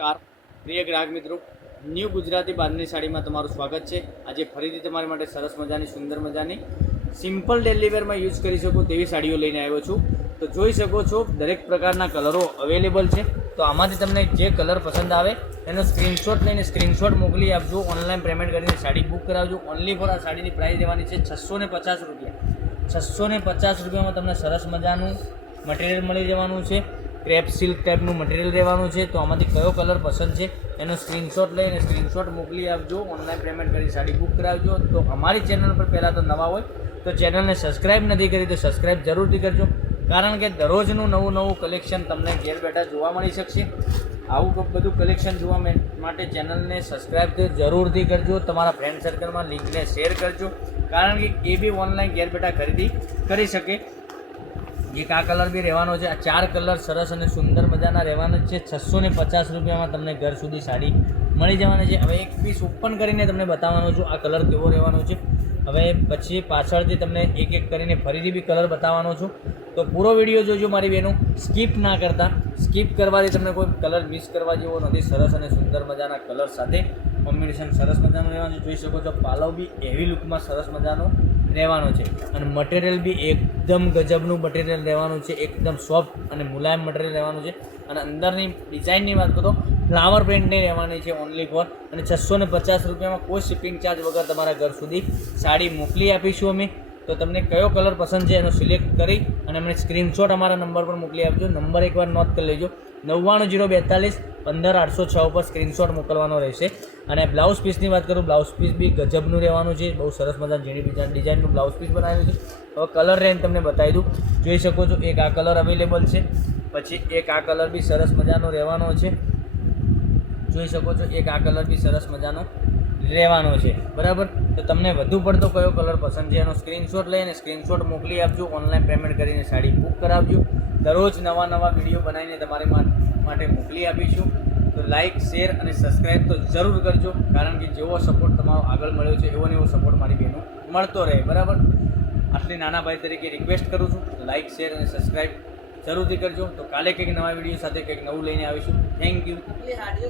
નમસ્કાર પ્રિય ગ્રાહક મિત્રો, ન્યૂ ગુજરાતી બાંધણી સાડીમાં તમારું સ્વાગત છે। આજે ફરીથી તમારી માટે સરસ મજાની સુંદર મજાની સિમ્પલ ડેલી વેરમાં યુઝ કરી શકો તેવી સાડીઓ લઈને આવ્યો છું। તો જોઈ શકો છો દરેક પ્રકારના કલરો અવેલેબલ છે। તો આમાંથી તમને જે કલર પસંદ આવે એનો સ્ક્રીનશોટ લઈને સ્ક્રીનશોટ મોકલી આપજો। ઓનલાઈન પેમેન્ટ કરીને સાડી બુક કરાવજો। ઓનલી ફોર આ સાડીની પ્રાઇસ રહેવાની છે 650 રૂપિયા। 650 રૂપિયામાં તમને સરસ મજાનું મટીરિયલ મળી જવાનું છે। ક્રેપ સિલ્ક ટાઈપનું મટીરિયલ રહેવાનું છે। તો આમાંથી કયો કલર પસંદ છે એનો સ્ક્રીનશોટ લઈને સ્ક્રીનશોટ મોકલી આપજો। ઓનલાઈન પેમેન્ટ કરી સાડી બુક કરાવજો। તો અમારી ચેનલ પર પહેલાં તો નવા હોય તો ચેનલને સબસ્ક્રાઈબ નથી કરી તો સબસ્ક્રાઈબ જરૂરથી કરજો, કારણ કે દરરોજનું નવું કલેક્શન તમને ઘેર બેઠા જોવા મળી શકશે। આવું બધું કલેક્શન જોવા માટે ચેનલને સબસ્ક્રાઈબ જરૂરથી કરજો। તમારા ફ્રેન્ડ સર્કલમાં લિંકને શેર કરજો, કારણ કે એ બી ઓનલાઈન ઘેર બેઠા ખરીદી કરી શકે। એક આ કલર બી રહેવાનો છે। આ 4 કલર સરસ અને સુંદર મજાના રહેવાના છે। 650 રૂપિયામાં તમને ઘર સુધી સાડી મળી જવાની છે। હવે એક પીસ ઓપન કરીને તમને બતાવવાનો છું આ કલર કેવો રહેવાનો છે। હવે પછી પાછળથી તમને એક એક કરીને ફરીથી બી કલર બતાવવાનો છું। તો પૂરો વિડીયો જોજો મારી બહેનો, સ્કીપ ના કરતા। સ્કીપ કરવાથી તમને કોઈ કલર મિસ કરવા જેવો નથી। સરસ અને સુંદર મજાના કલર સાથે કોમ્બિનેશન સરસ મજાનું રહેવાનું છે। જોઈ શકો છો પાલવ બી એવી લુકમાં સરસ મજાનો રહેવાનો છે, અને મટીરિયલ બી એકદમ ગજબનું મટીરિયલ રહેવાનું છે। એકદમ સોફ્ટ અને મુલાયમ મટીરિયલ રહેવાનું છે। અને અંદરની ડિઝાઇનની વાત કરું તો ફ્લાવર પ્રિન્ટની રહેવાની છે ઓનલી ફોર। અને 650 રૂપિયામાં કોઈ શિપિંગ ચાર્જ વગર તમારા ઘર સુધી સાડી મોકલી આપીશું અમે। તો તમને કયો કલર પસંદ છે એનો સિલેક્ટ કરી અને અમને સ્ક્રીનશોટ અમારા નંબર પર મોકલી આપજો। નંબર એકવાર નોટ કરી લેજો, 99042 15806 ઉપર સ્ક્રીનશોટ મોકલવાનો રહેશે। અને બ્લાઉઝ પીસની વાત કરું, બ્લાઉઝ પીસ બી ગજબનું રહેવાનું છે। બહુ સરસ મજાનું ઝીણી ડિઝાઇનનું બ્લાઉઝ પીસ બનાવેલું છે। હવે કલર રેન્જ તમને બતાવી દઉં। જોઈ શકો છો એક આ કલર અવેલેબલ છે, પછી એક આ કલર બી સરસ મજાનો રહેવાનો છે। જોઈ શકો છો એક આ કલર બી સરસ મજાનો રહેવાનો છે, બરાબર। તો તમને વધુ પડતો કયો કલર પસંદ છે એનો સ્ક્રીનશોટ લઈને સ્ક્રીનશોટ મોકલી આપજો। ઓનલાઈન પેમેન્ટ કરીને સાડી બુક કરાવજો। દરરોજ નવા વિડીયો બનાવીને તમારી માટે મોકલી આપીશું। તો લાઇક, શેર અને સબસ્ક્રાઈબ તો જરૂર કરજો, કારણ કે જેવો સપોર્ટ તમારો આગળ મળ્યો છે એવો ને એવો સપોર્ટ મારી બહેનો મળતો રહે, બરાબર। આટલી નાના ભાઈ તરીકે રિક્વેસ્ટ કરું છું, લાઇક, શેર અને સબસ્ક્રાઈબ જરૂરથી કરજો। તો કાલે કંઈક નવા વિડીયો સાથે કંઈક નવું લઈને આવીશું। Thank you.